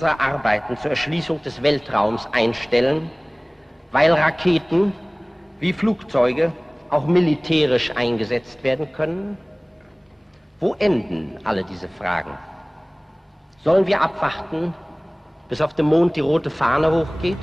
unsere Arbeiten zur Erschließung des Weltraums einstellen, weil Raketen wie Flugzeuge auch militärisch eingesetzt werden können? Wo enden alle diese Fragen? Sollen wir abwarten, bis auf dem Mond die rote Fahne hochgeht?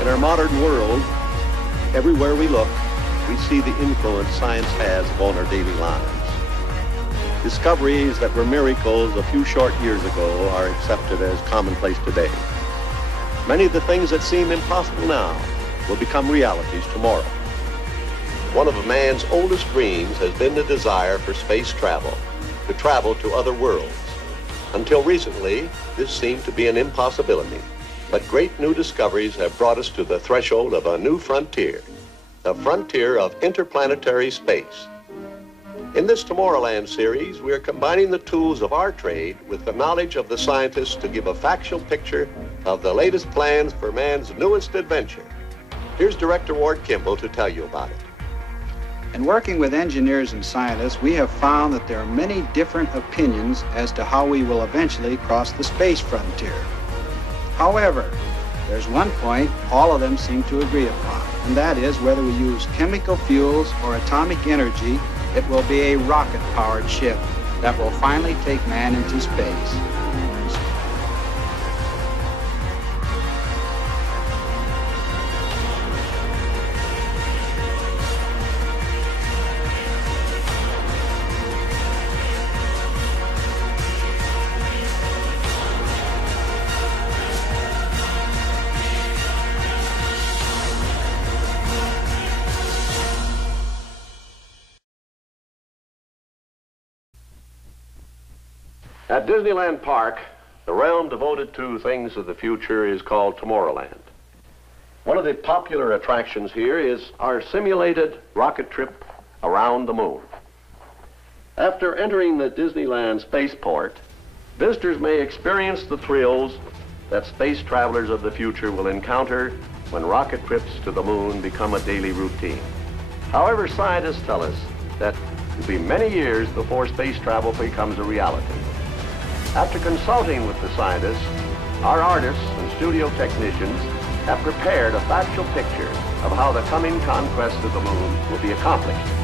In our modern world, everywhere we look, we see the influence science has upon our daily lives. Discoveries that were miracles a few short years ago are accepted as commonplace today. Many of the things that seem impossible now will become realities tomorrow. One of a man's oldest dreams has been the desire for space travel, to travel to other worlds. Until recently, this seemed to be an impossibility. But great new discoveries have brought us to the threshold of a new frontier, the frontier of interplanetary space. In this Tomorrowland series, we are combining the tools of our trade with the knowledge of the scientists to give a factual picture of the latest plans for man's newest adventure. Here's Director Ward Kimball to tell you about it. In working with engineers and scientists, we have found that there are many different opinions as to how we will eventually cross the space frontier. However, there's one point all of them seem to agree upon, and that is whether we use chemical fuels or atomic energy, it will be a rocket-powered ship that will finally take man into space. At Disneyland Park, The realm devoted to things of the future is called Tomorrowland. One of the popular attractions here is our simulated rocket trip around the moon. After entering the Disneyland spaceport, visitors may experience the thrills that space travelers of the future will encounter when rocket trips to the moon become a daily routine. However, scientists tell us that it will be many years before space travel becomes a reality. After consulting with the scientists, our artists and studio technicians have prepared a factual picture of how the coming conquest of the moon will be accomplished.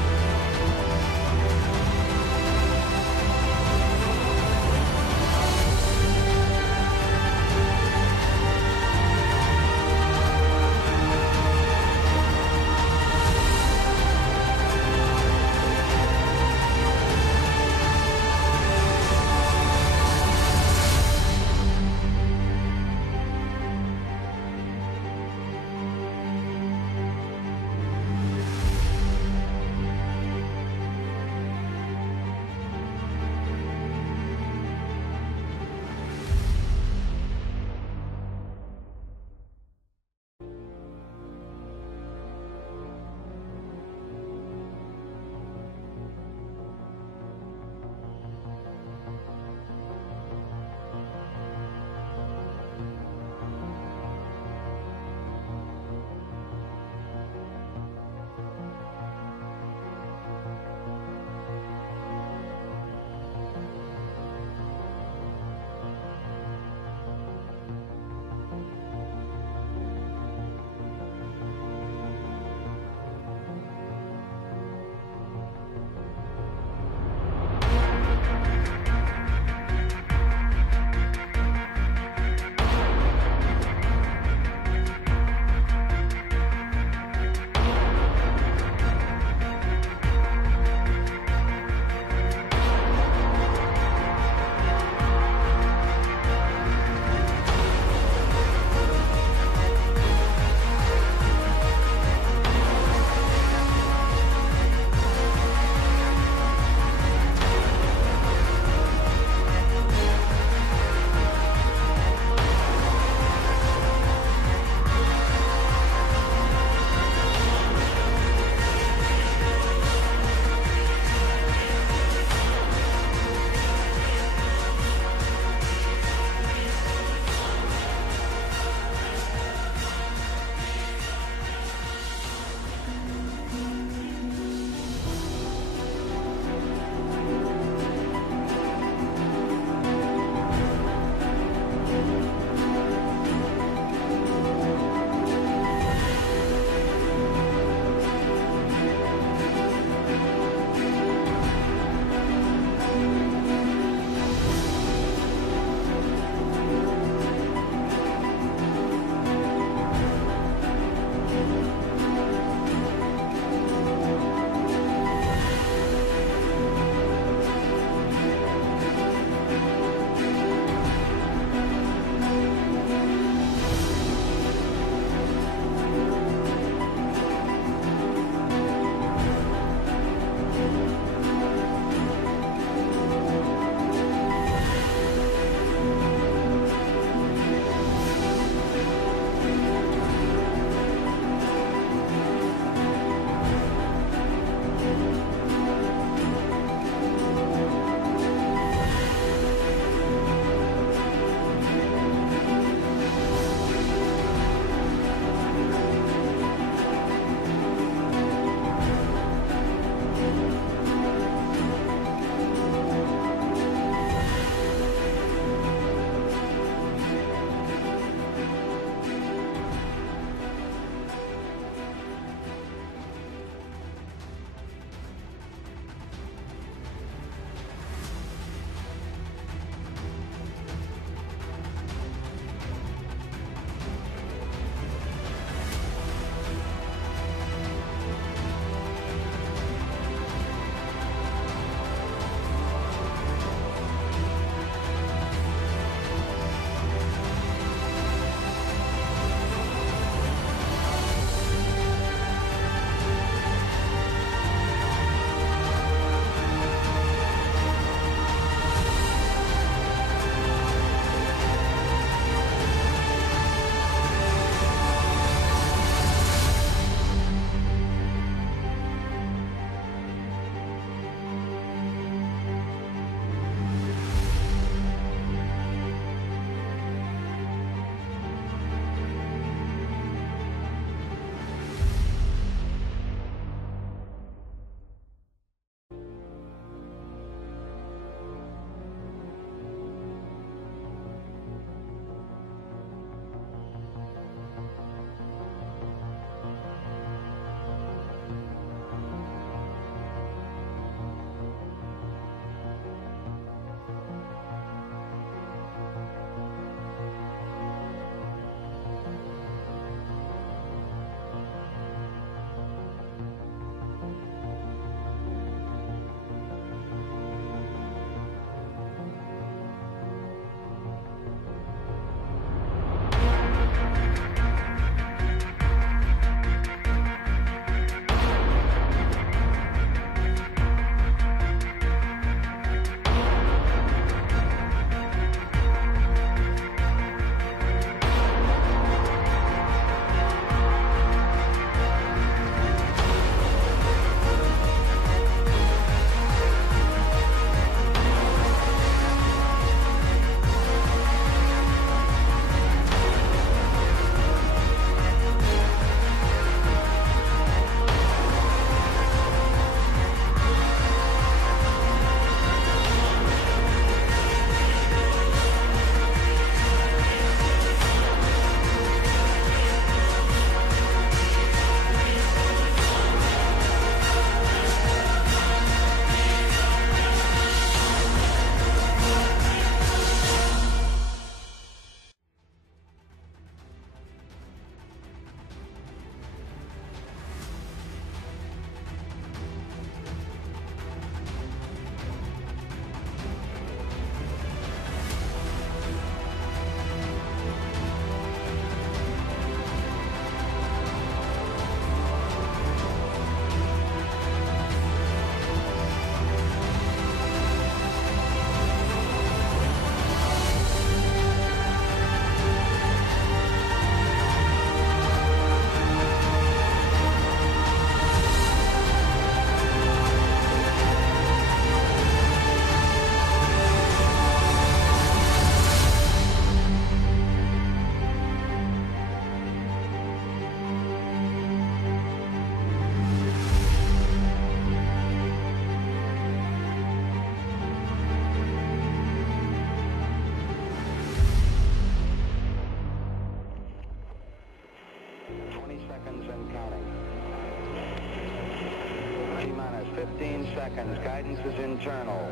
15 seconds. Guidance is internal.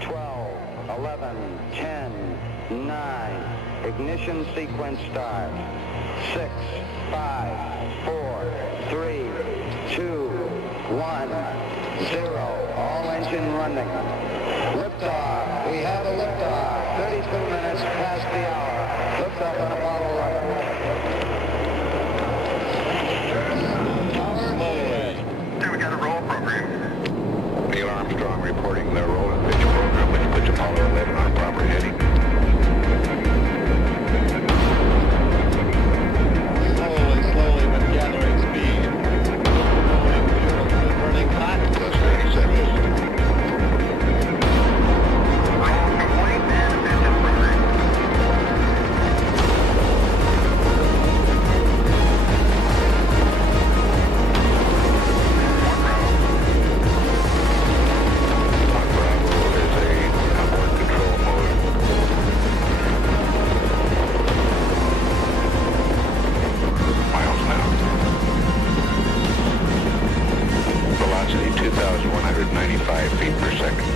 12, 11, 10, 9. Ignition sequence start. 6, 5, 4, 3, 2, 1, 0. All engine running. Liftoff. We have a liftoff. 32 minutes past the hour. Liftoff on Apollo 11. We got a roll program. Neil Armstrong reporting the roll and pitch program, which puts Apollo 11 on proper heading. Slowly, but gathering speed. Burning hot. Plus 30 seconds. Velocity 2,195 feet per second.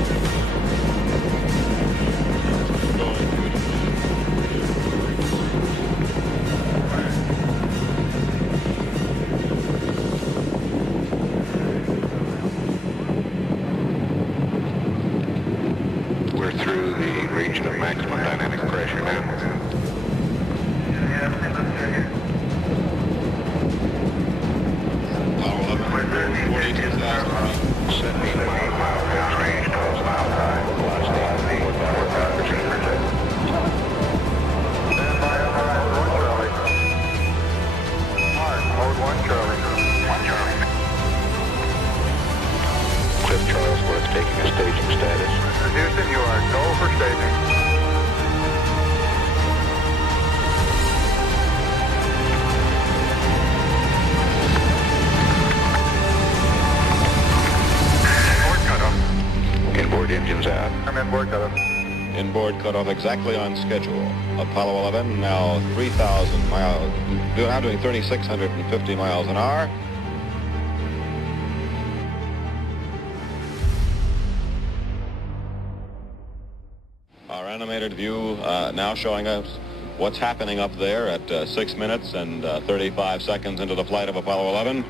We're through the region of maximum dynamic pressure now. 17 mile range, 12 mile high, velocity 4,000. Stand by on Mode 1 Charlie. Mark, Mode 1 Charlie. 1 Charlie. Cliff Charlesworth taking a staging status. Houston, you are go for staging. Inboard engines out. I'm inboard cutoff. Inboard cutoff exactly on schedule. Apollo 11 now 3,000 miles, now doing 3,650 miles an hour. Our animated view now showing us what's happening up there at 6 minutes and 35 seconds into the flight of Apollo 11.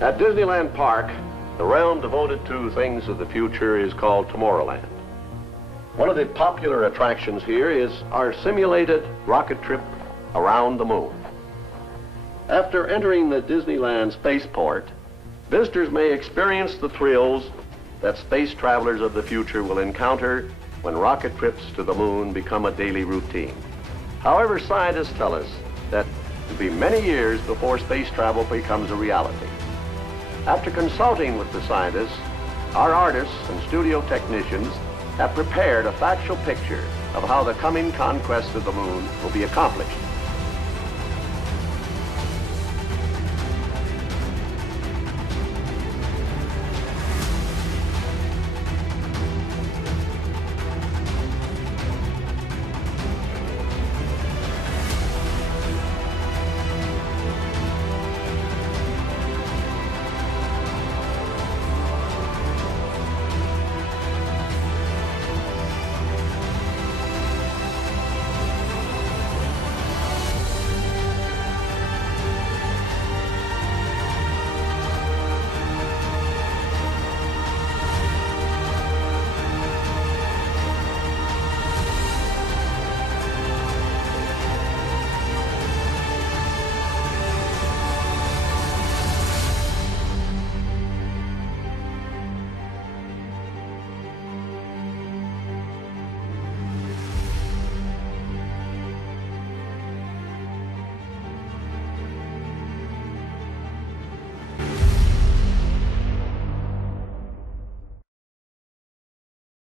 At Disneyland Park, the realm devoted to things of the future is called Tomorrowland. One of the popular attractions here is our simulated rocket trip around the moon. After entering the Disneyland spaceport, visitors may experience the thrills that space travelers of the future will encounter when rocket trips to the moon become a daily routine. However, scientists tell us that it will be many years before space travel becomes a reality. After consulting with the scientists, our artists and studio technicians have prepared a factual picture of how the coming conquest of the moon will be accomplished.